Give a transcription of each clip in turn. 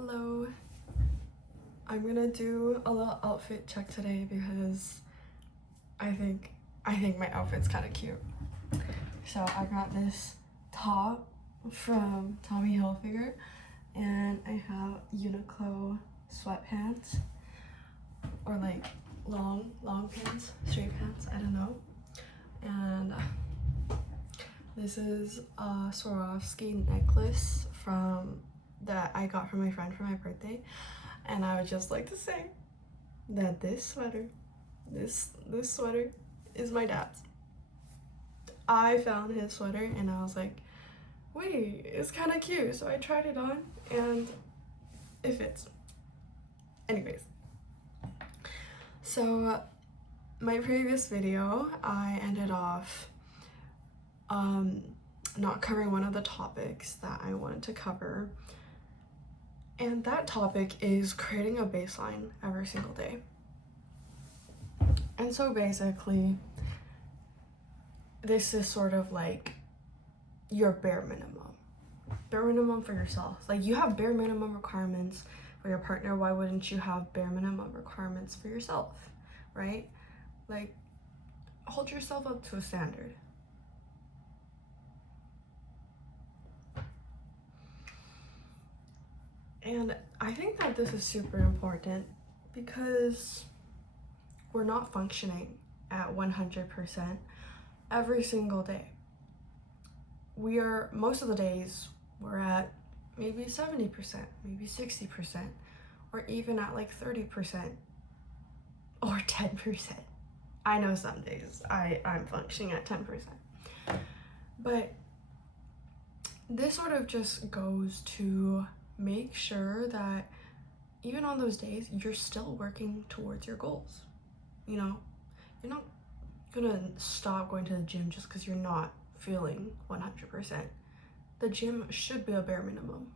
Hello. I'm gonna do a little outfit check today because I think my outfit's kind of cute. So I got this top from Tommy Hilfiger and I have Uniqlo sweatpants or like long pants, straight pants, I don't know. And this is a Swarovski necklace that I got from my friend for my birthday, and I would just like to say that this sweater is my dad's. I found his sweater and I was like, wait, it's kind of cute, so I tried it on and it fits. Anyways, so my previous video I ended off not covering one of the topics that I wanted to cover, and that topic is creating a baseline every single day. And so basically this is sort of like your bare minimum for yourself. Like, you have bare minimum requirements for your partner, why wouldn't you have bare minimum requirements for yourself, right? Like, hold yourself up to a standard. And I think that this is super important because we're not functioning at 100% every single day. Most of the days, we're at maybe 70%, maybe 60%, or even at like 30% or 10%. I know some days I'm functioning at 10%. But this sort of just goes to make sure that even on those days, you're still working towards your goals. You know, you're not gonna stop going to the gym just because you're not feeling 100%. The gym should be a bare minimum.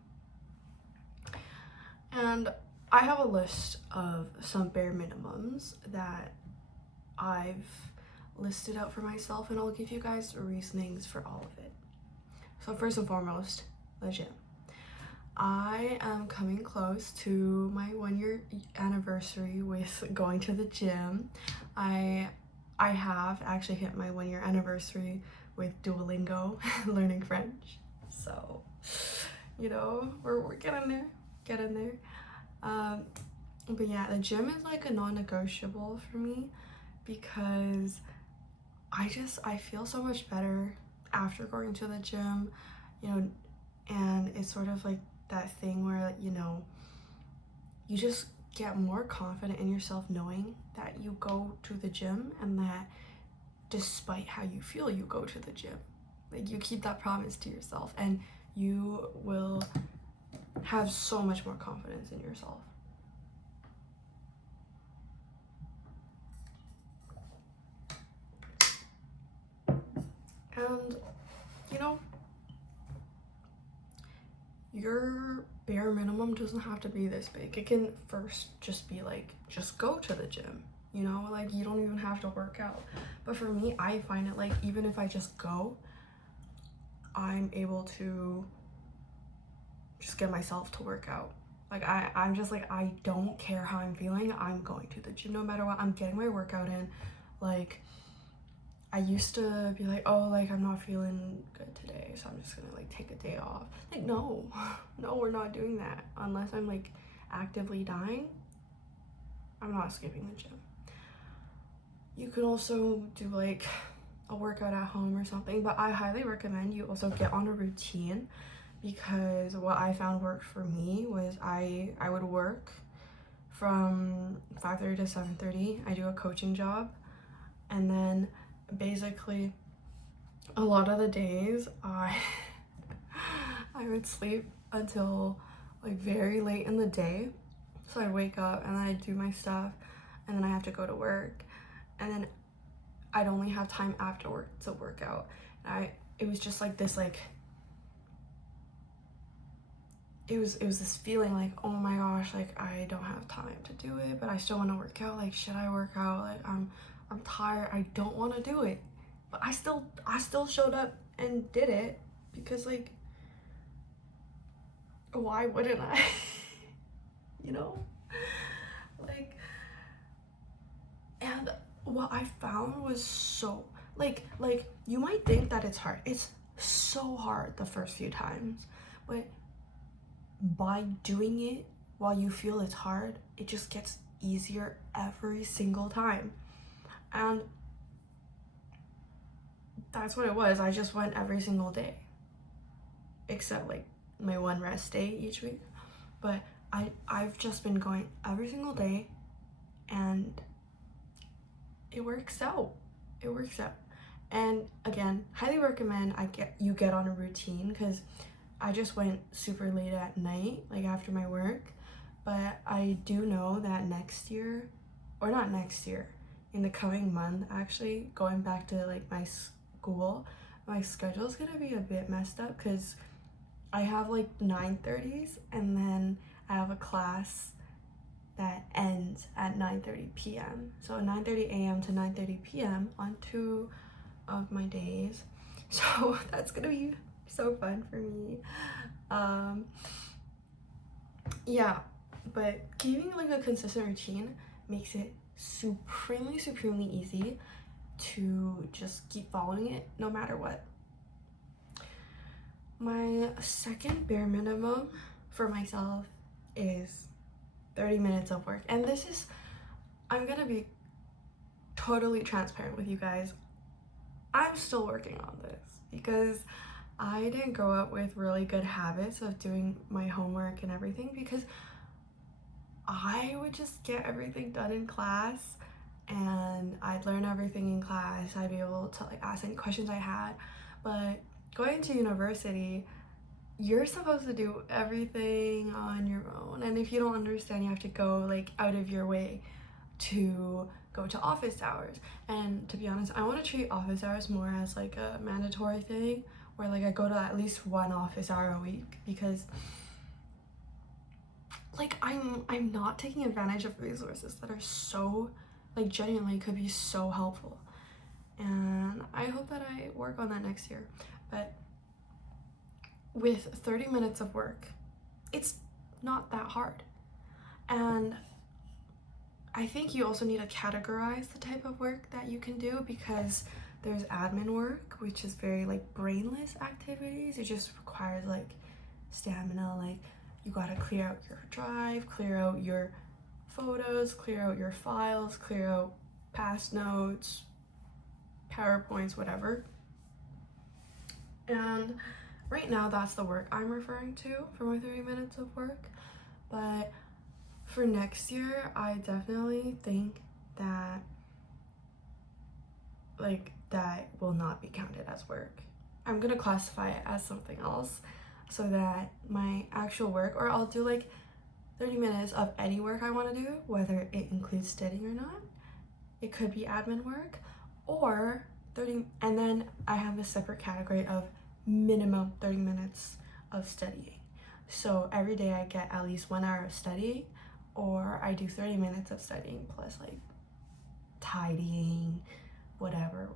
And I have a list of some bare minimums that I've listed out for myself, and I'll give you guys reasonings for all of it. So first and foremost, the gym. I am coming close to my 1-year anniversary with going to the gym. I have actually hit my 1-year anniversary with Duolingo, learning French. So, you know, we're getting there. But yeah, the gym is like a non-negotiable for me because I feel so much better after going to the gym, you know, and it's sort of like that thing where, you know, you just get more confident in yourself knowing that you go to the gym and that despite how you feel, you go to the gym. Like, you keep that promise to yourself and you will have so much more confidence in yourself. And, you know, your bare minimum doesn't have to be this big. It can first just be like, just go to the gym, you know, like you don't even have to work out. But for me, I find it like, even if I just go, I'm able to just get myself to work out. Like, I'm just like, I don't care how I'm feeling, I'm going to the gym no matter what. I'm getting my workout in. Like, I used to be like, oh, like, I'm not feeling good today, so I'm just gonna like take a day off. Like, no, we're not doing that. Unless I'm like actively dying, I'm not skipping the gym. You could also do like a workout at home or something, but I highly recommend you also get on a routine, because what I found worked for me was I would work from 5:30 to 7:30. I do a coaching job, and then basically a lot of the days I would sleep until like very late in the day. So I'd wake up and then I'd do my stuff, and then I have to go to work, and then I'd only have time after work to work out. And it was just like this, like, it was this feeling like, oh my gosh, like, I don't have time to do it, but I still want to work out. Like, should I work out? Like, I'm tired, I don't want to do it, but I still showed up and did it because, like, why wouldn't I? you know? Like, and what I found was so, like, you might think that it's hard. It's so hard the first few times, but by doing it while you feel it's hard, it just gets easier every single time. And that's what it was. I just went every single day, except like my one rest day each week. But I've just been going every single day, and it works out. It works out. And again, highly recommend you get on a routine, because I just went super late at night, like after my work. But I do know that next year, or not next year, in the coming month, actually, going back to like my school, my schedule's gonna be a bit messed up, because I have like 9:30s, and then I have a class that ends at 9:30 p.m. So 9:30 a.m. to 9:30 p.m. on 2 of my days. So that's gonna be so fun for me. Yeah, but keeping like a consistent routine makes it supremely easy to just keep following it no matter what. My second bare minimum for myself is 30 minutes of work. And this is, I'm gonna be totally transparent with you guys. I'm still working on this, because I didn't grow up with really good habits of doing my homework and everything, because I would just get everything done in class, and I'd learn everything in class. I'd be able to like ask any questions I had. But going to university, you're supposed to do everything on your own, and if you don't understand, you have to go like out of your way to go to office hours. And to be honest, I want to treat office hours more as like a mandatory thing, where like I go to at least 1 office hour a week, because like I'm not taking advantage of resources that are so like genuinely could be so helpful. And I hope that I work on that next year. But with 30 minutes of work, it's not that hard. And I think you also need to categorize the type of work that you can do, because there's admin work, which is very like brainless activities. It just requires like stamina, like you gotta clear out your drive, clear out your photos, clear out your files, clear out past notes, PowerPoints, whatever. And right now that's the work I'm referring to for my 30 minutes of work. But for next year, I definitely think that like that will not be counted as work. I'm gonna classify it as something else, so that my actual work, or I'll do like 30 minutes of any work I want to do, whether it includes studying or not. It could be admin work, or 30, and then I have a separate category of minimum 30 minutes of studying. So every day I get at least 1 hour of studying, or I do 30 minutes of studying plus like tidying, whatever.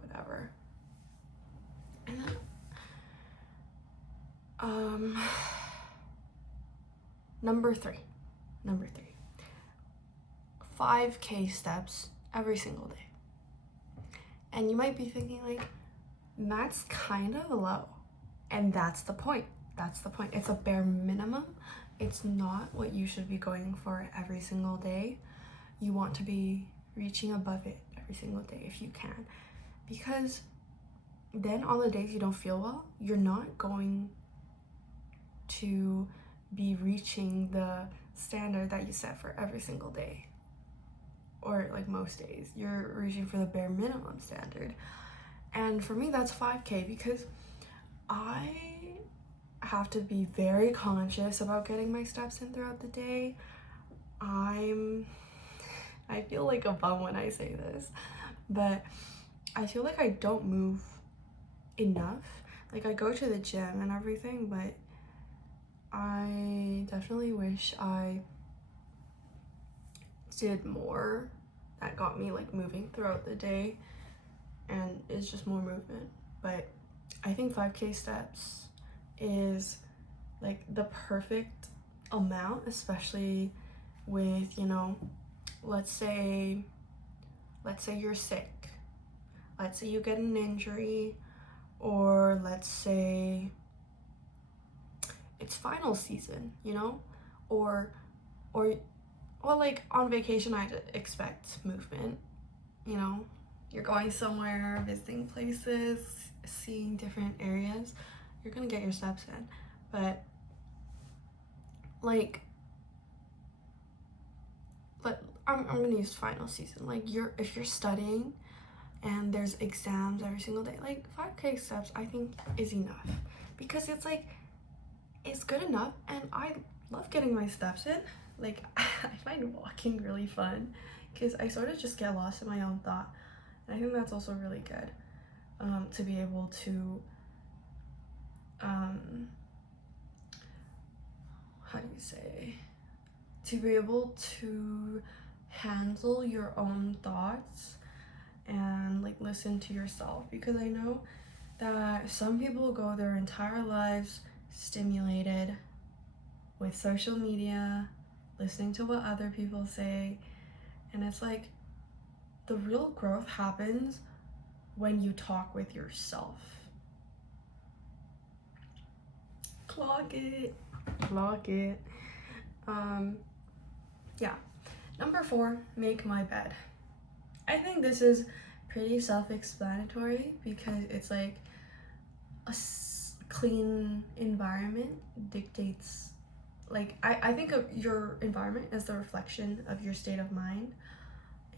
And then number three 5K steps every single day. And you might be thinking like, that's kind of low. And that's the point. It's a bare minimum. It's not what you should be going for every single day. You want to be reaching above it every single day if you can, because then on the days you don't feel well, you're not going to be reaching the standard that you set for every single day, or like most days you're reaching for the bare minimum standard. And for me, that's 5K, because I have to be very conscious about getting my steps in throughout the day. I feel like a bum when I say this, but I feel like I don't move enough. Like I go to the gym and everything, but I definitely wish I did more that got me like moving throughout the day, and it's just more movement. But I think 5K steps is like the perfect amount, especially with, you know, let's say you're sick, let's say you get an injury, or let's say it's final season, you know, or well, like on vacation I'd expect movement, you know, you're going somewhere, visiting places, seeing different areas, you're gonna get your steps in. But like, I'm gonna use final season. Like, if you're studying and there's exams every single day, like 5K steps I think is enough, because it's like, it's good enough, and I love getting my steps in. Like, I find walking really fun because I sort of just get lost in my own thought, and I think that's also really good, to be able to how do you say, to be able to handle your own thoughts and like listen to yourself. Because I know that some people go their entire lives stimulated with social media, listening to what other people say, and it's like, the real growth happens when you talk with yourself. Clock it. Yeah. Number 4, make my bed. I think this is pretty self-explanatory, because it's like a clean environment dictates, like, I think of your environment as the reflection of your state of mind,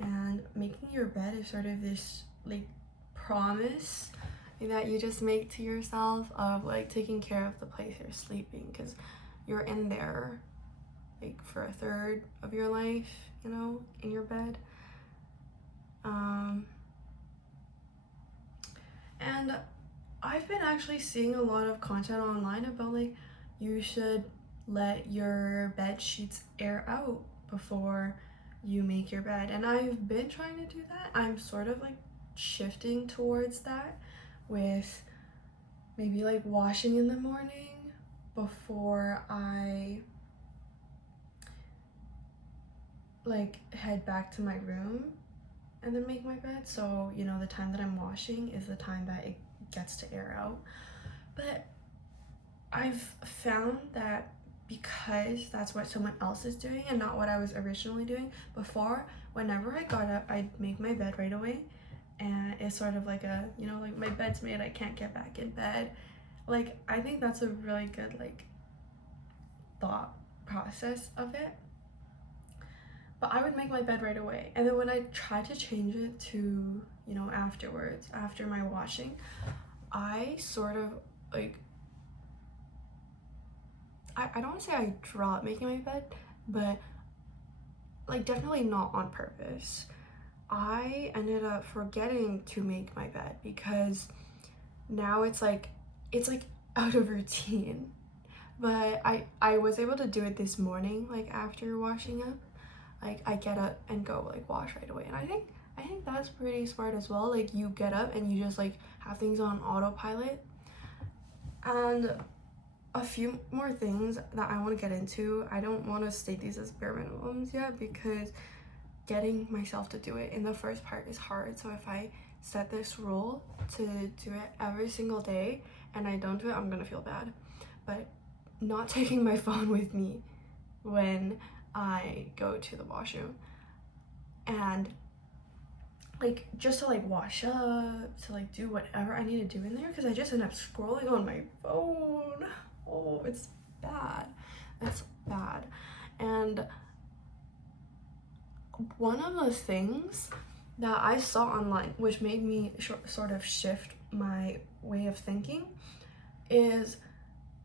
and making your bed is sort of this like promise that you just make to yourself of like taking care of the place you're sleeping, because you're in there like for a third of your life, you know, in your bed. And I've been actually seeing a lot of content online about like, you should let your bed sheets air out before you make your bed, and I've been trying to do that. I'm sort of like shifting towards that, with maybe like washing in the morning before I like head back to my room and then make my bed. So, you know, the time that I'm washing is the time that it gets to air out. But I've found that because that's what someone else is doing and not what I was originally doing before, whenever I got up, I'd make my bed right away, and it's sort of like a, you know, like, my bed's made, I can't get back in bed. Like, I think that's a really good like thought process of it. But I would make my bed right away, and then when I tried to change it to, you know, afterwards, after my washing, I sort of like, I don't want to say I dropped making my bed, but like definitely not on purpose. I ended up forgetting to make my bed, because now it's like out of routine. But I was able to do it this morning, like after washing up. Like, I get up and go like wash right away, and I think that's pretty smart as well. Like, you get up and you just like have things on autopilot. And a few more things that I want to get into. I don't want to state these as bare minimums yet, because getting myself to do it in the first part is hard. So if I set this rule to do it every single day and I don't do it, I'm gonna feel bad. But not taking my phone with me when I go to the washroom, and like just to like wash up, to like do whatever I need to do in there, because I just end up scrolling on my phone. Oh, it's bad. It's bad. And one of the things that I saw online, which made me sort of shift my way of thinking, is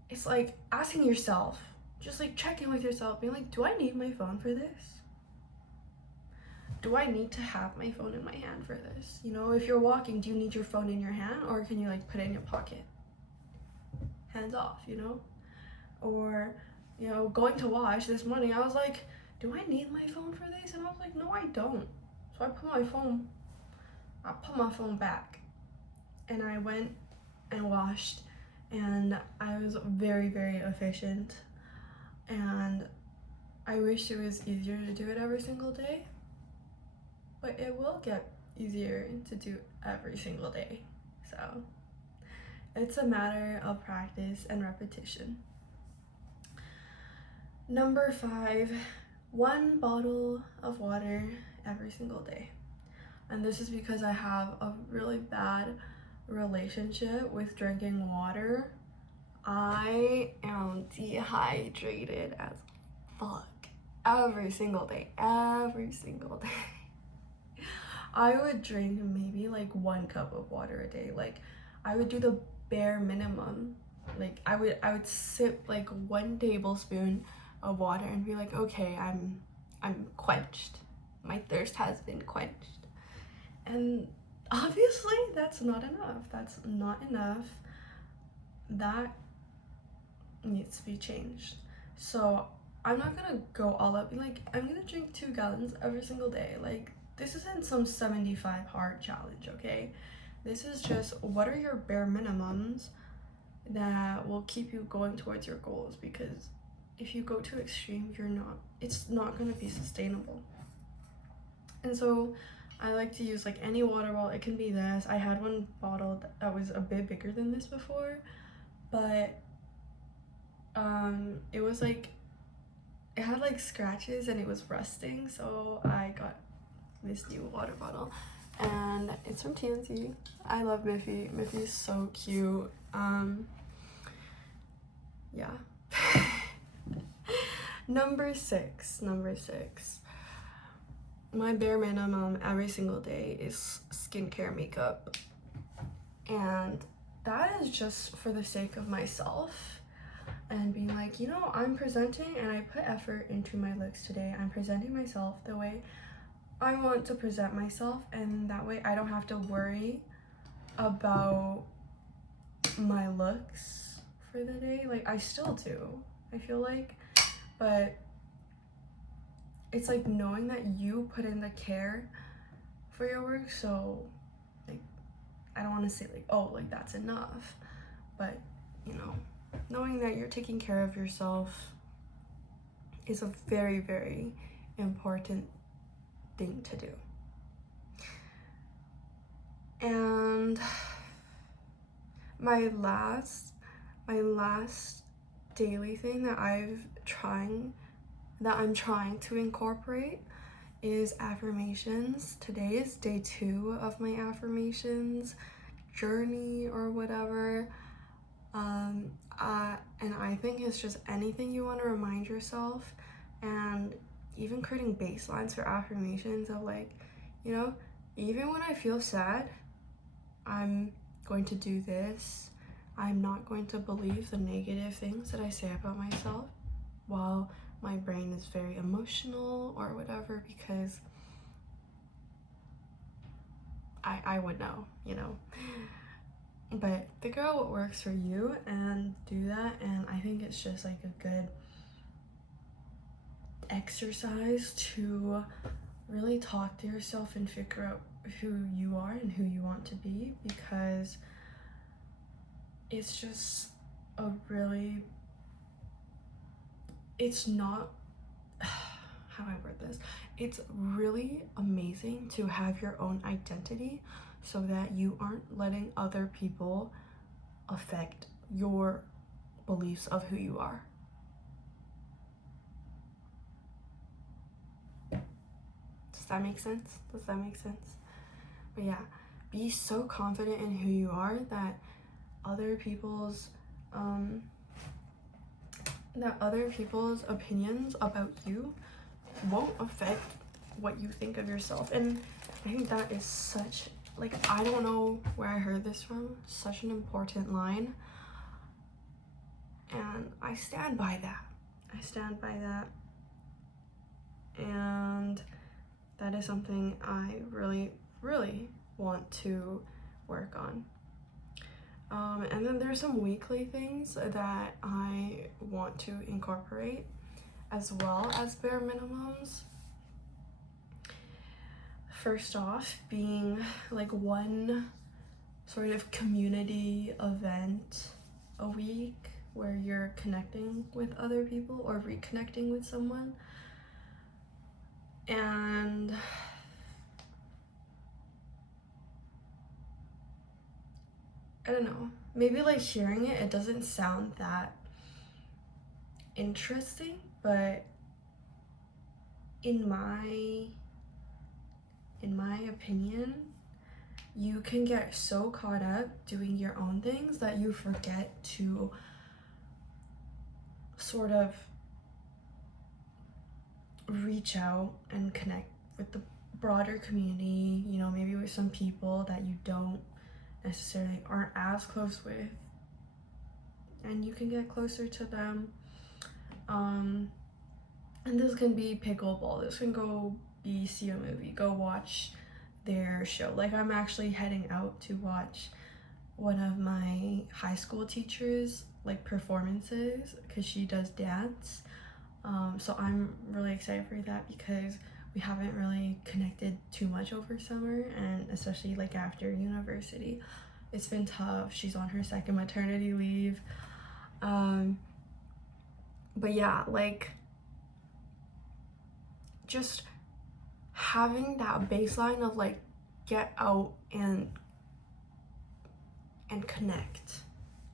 it's like asking yourself, just like checking with yourself, being like, do I need my phone for this? Do I need to have my phone in my hand for this? You know, if you're walking, do you need your phone in your hand, or can you like put it in your pocket? Hands off, you know? Or, you know, going to wash this morning, I was like, do I need my phone for this? And I was like, no, I don't. So I put my phone back, and I went and washed, and I was very, very efficient. And I wish it was easier to do it every single day, but it will get easier to do every single day. So it's a matter of practice and repetition. Number 5, 1 bottle of water every single day. And this is because I have a really bad relationship with drinking water. I am dehydrated as fuck every single day. I would drink maybe like 1 cup of water a day. Like I would do the bare minimum. Like I would sip like 1 tablespoon of water and be like, okay, I'm quenched. My thirst has been quenched. And obviously that's not enough. That needs to be changed. So I'm not gonna go all up, like I'm gonna drink 2 gallons every single day. Like this isn't some 75 hard challenge, okay? This is just what are your bare minimums that will keep you going towards your goals, because if you go too extreme, it's not gonna be sustainable. And so I like to use like any water bottle. It can be this. I had one bottle that was a bit bigger than this before, but it was like, it had like scratches and it was rusting, so I got this new water bottle, and it's from TNT. I love Miffy. Miffy's so cute. Yeah. Number six. My bare minimum every single day is skincare makeup. And that is just for the sake of myself and being like, you know, I'm presenting and I put effort into my looks today. I'm presenting myself the way I want to present myself, and that way I don't have to worry about my looks for the day. Like I still do, I feel like, but it's like knowing that you put in the care for your work. So like I don't want to say like, oh, like that's enough, but you know, knowing that you're taking care of yourself is a very, very important thing to do. And my last daily thing that I'm trying to incorporate is affirmations. Today is day 2 of my affirmations journey or whatever. And I think it's just anything you want to remind yourself, and even creating baselines for affirmations of like, you know, even when I feel sad, I'm going to do this. I'm not going to believe the negative things that I say about myself while my brain is very emotional or whatever, because I would know, you know. But figure out what works for you and do that. And I think it's just like a good exercise to really talk to yourself and figure out who you are and who you want to be, because it's just a really, it's not, how do I word this? It's really amazing to have your own identity so that you aren't letting other people affect your beliefs of who you are. Does that make sense? But yeah, be so confident in who you are that other people's opinions about you won't affect what you think of yourself. And I think that is such, like, I don't know where I heard this from, such an important line, and I stand by that. And that is something I really, really want to work on. And then there's some weekly things that I want to incorporate as well as bare minimums. First off, being like one sort of community event a week, where you're connecting with other people or reconnecting with someone. And I don't know, maybe like hearing it doesn't sound that interesting, but in my opinion, you can get so caught up doing your own things that you forget to sort of reach out and connect with the broader community, you know, maybe with some people that you don't necessarily aren't as close with, and you can get closer to them. And this can be pickleball, this can go be see a movie, go watch their show. Like, I'm actually heading out to watch one of my high school teachers like performances because she does dance. So I'm really excited for that because we haven't really connected too much over summer, and especially like after university it's been tough. She's on her second maternity leave. But yeah, like just having that baseline of like get out and connect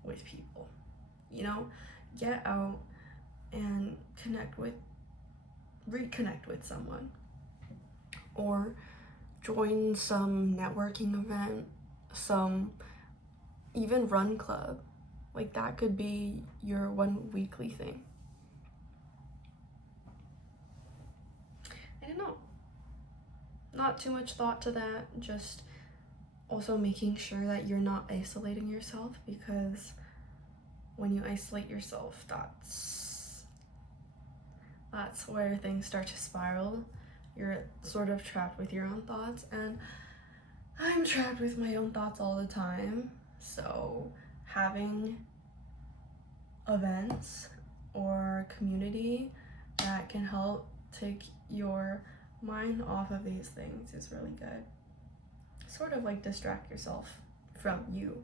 with people, you know, get out and reconnect with someone, or join some networking event, some even run club. Like, that could be your one weekly thing. I don't know, not too much thought to that, just also making sure that you're not isolating yourself, because when you isolate yourself, that's where things start to spiral. You're sort of trapped with your own thoughts, and I'm trapped with my own thoughts all the time. So having events or community that can help take your mind off of these things is really good. Sort of like distract yourself from you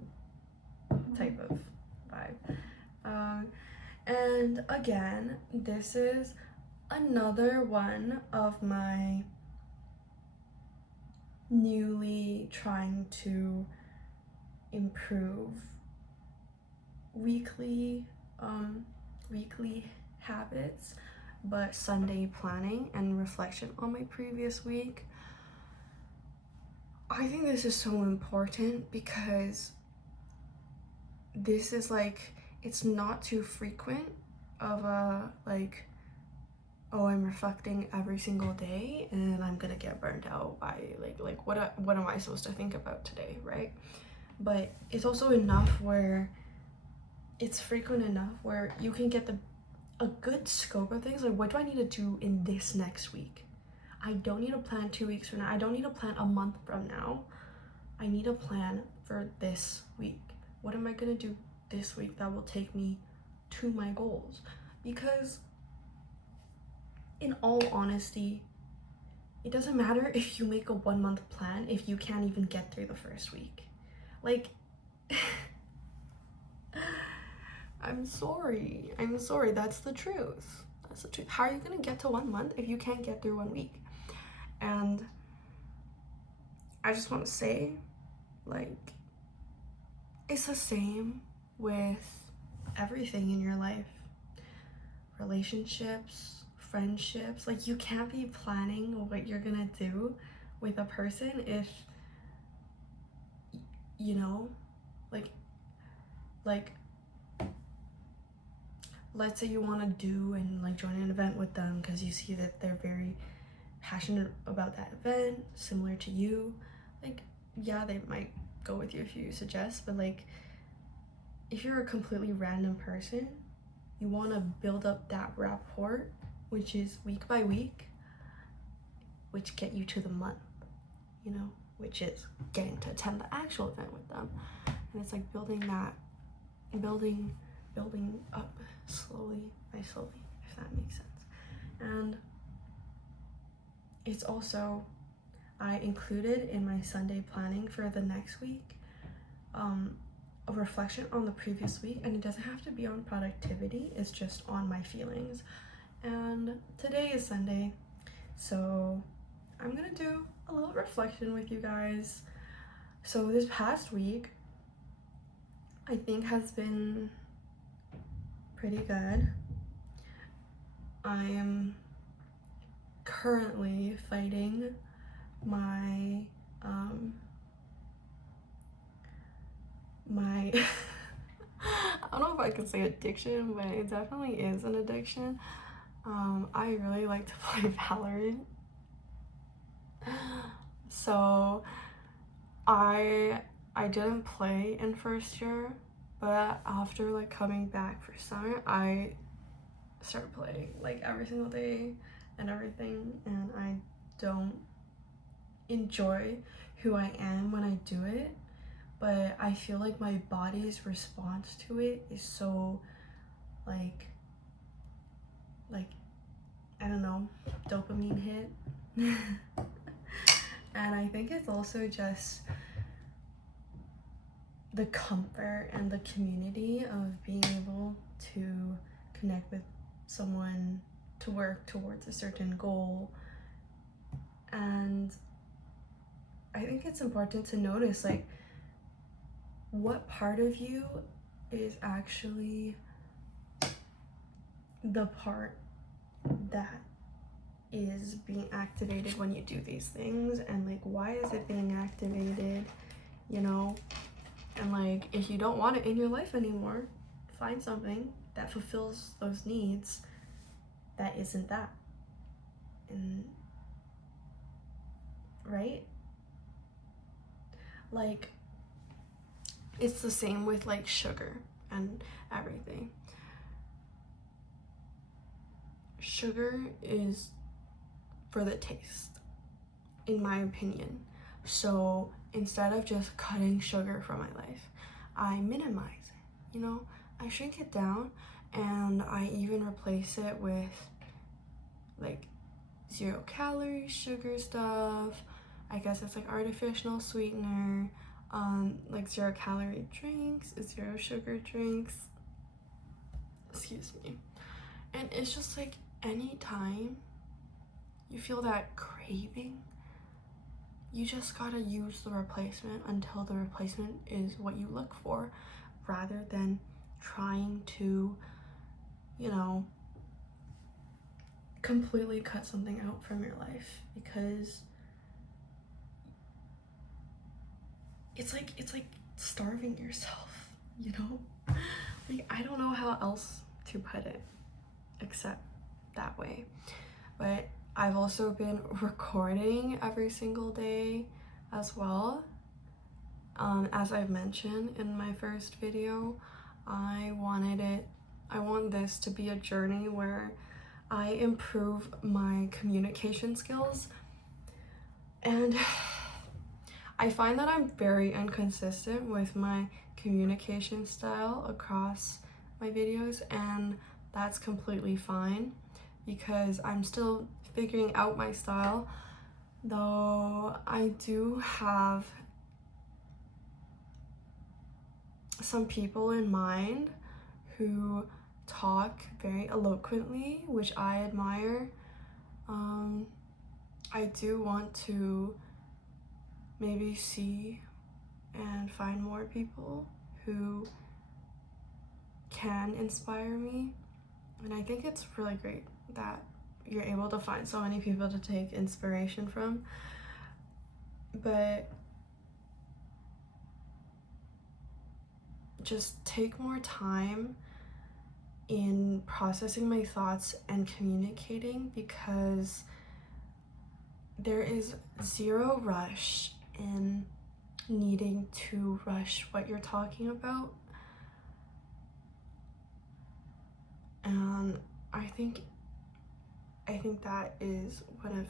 type of vibe. And again, this is another one of my newly trying to improve weekly habits, but Sunday planning and reflection on my previous week. I think this is so important because this is like, it's not too frequent of a like, oh, I'm reflecting every single day and I'm gonna get burned out by like what am I supposed to think about today, right? But it's also enough where it's frequent enough where you can get a good scope of things. Like, what do I need to do in this next week? I don't need to plan 2 weeks from now. I don't need to plan a month from now. I need a plan for this week. What am I gonna do this week that will take me to my goals? Because in all honesty, it doesn't matter if you make a 1 month plan if you can't even get through the first week. Like, I'm sorry, that's the truth. How are you gonna get to 1 month if you can't get through 1 week? And I just want to say, like, it's the same with everything in your life. Relationships, friendships. Like, you can't be planning what you're gonna do with a person if, you know, like let's say you want to do and like join an event with them because you see that they're very passionate about that event, similar to you. Like, yeah, they might go with you if you suggest, but like, if you're a completely random person, you want to build up that rapport, which is week by week, which get you to the month, you know, which is getting to attend the actual event with them. And it's like building up slowly by slowly, if that makes sense. And it's also, I included in my Sunday planning for the next week, a reflection on the previous week, and it doesn't have to be on productivity, it's just on my feelings. And today is Sunday, so I'm gonna do a little reflection with you guys. So this past week, I think, has been pretty good. I am currently fighting my I don't know if I could say addiction, but it definitely is an addiction. I really like to play Valorant. So I didn't play in first year, but after like coming back for summer, I started playing like every single day and everything, and I don't enjoy who I am when I do it, but I feel like my body's response to it is so like I don't know, dopamine hit. And I think it's also just the comfort and the community of being able to connect with someone to work towards a certain goal. And I think it's important to notice like what part of you is actually the part that is being activated when you do these things, and like why is it being activated, you know? And like if you don't want it in your life anymore, find something that fulfills those needs that isn't that. And right, like it's the same with like sugar and everything. Sugar is for the taste, in my opinion. So instead of just cutting sugar from my life, I minimize it, you know? I shrink it down, and I even replace it with like 0 calorie sugar stuff. I guess it's like artificial sweetener, like 0 calorie drinks, 0 sugar drinks, excuse me. And it's just like anytime you feel that craving, you just gotta use the replacement until the replacement is what you look for, rather than trying to, you know, completely cut something out from your life, because it's like starving yourself, you know? Like I don't know how else to put it except that way. But I've also been recording every single day as well. As I've mentioned in my first video, I want this to be a journey where I improve my communication skills. And I find that I'm very inconsistent with my communication style across my videos, and that's completely fine because I'm still figuring out my style, though I do have some people in mind who talk very eloquently, which I admire. I do want to maybe see and find more people who can inspire me, and I think it's really great that you're able to find so many people to take inspiration from. But just take more time in processing my thoughts and communicating, because there is 0 rush in needing to rush what you're talking about. And I think that is one of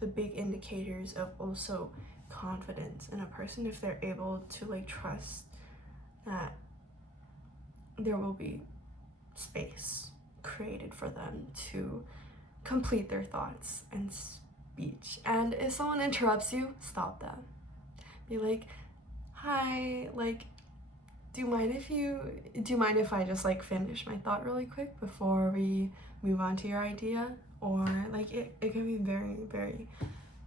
the big indicators of also confidence in a person, if they're able to like trust that there will be space created for them to complete their thoughts and speech. And if someone interrupts you, stop them. Be like, hi, like, do you mind if I just like finish my thought really quick before we move on to your idea? Or like it can be very, very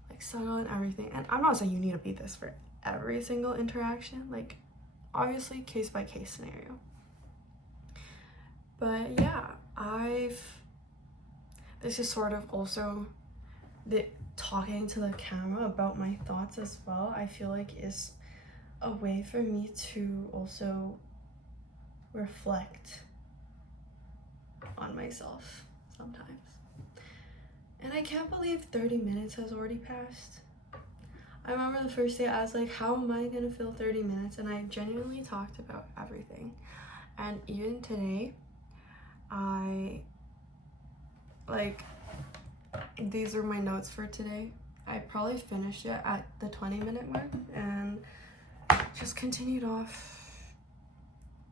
like subtle and everything. And I'm not saying you need to be this for every single interaction, like obviously case by case scenario. But yeah, this is sort of also the talking to the camera about my thoughts as well, I feel like is a way for me to also reflect on myself sometimes. And I can't believe 30 minutes has already passed. I remember the first day I was like, how am I gonna fill 30 minutes? And I genuinely talked about everything. And even today, these are my notes for today. I probably finished it at the 20-minute mark and just continued off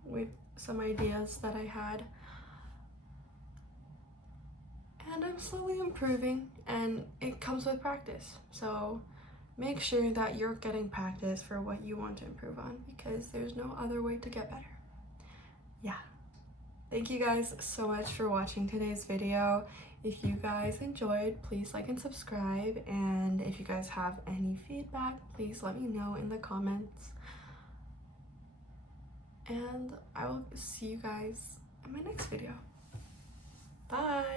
with some ideas that I had. And I'm slowly improving, and it comes with practice. So make sure that you're getting practice for what you want to improve on, because there's no other way to get better. Yeah. Thank you guys so much for watching today's video. If you guys enjoyed, please like and subscribe. And if you guys have any feedback, please let me know in the comments. And I will see you guys in my next video. Bye!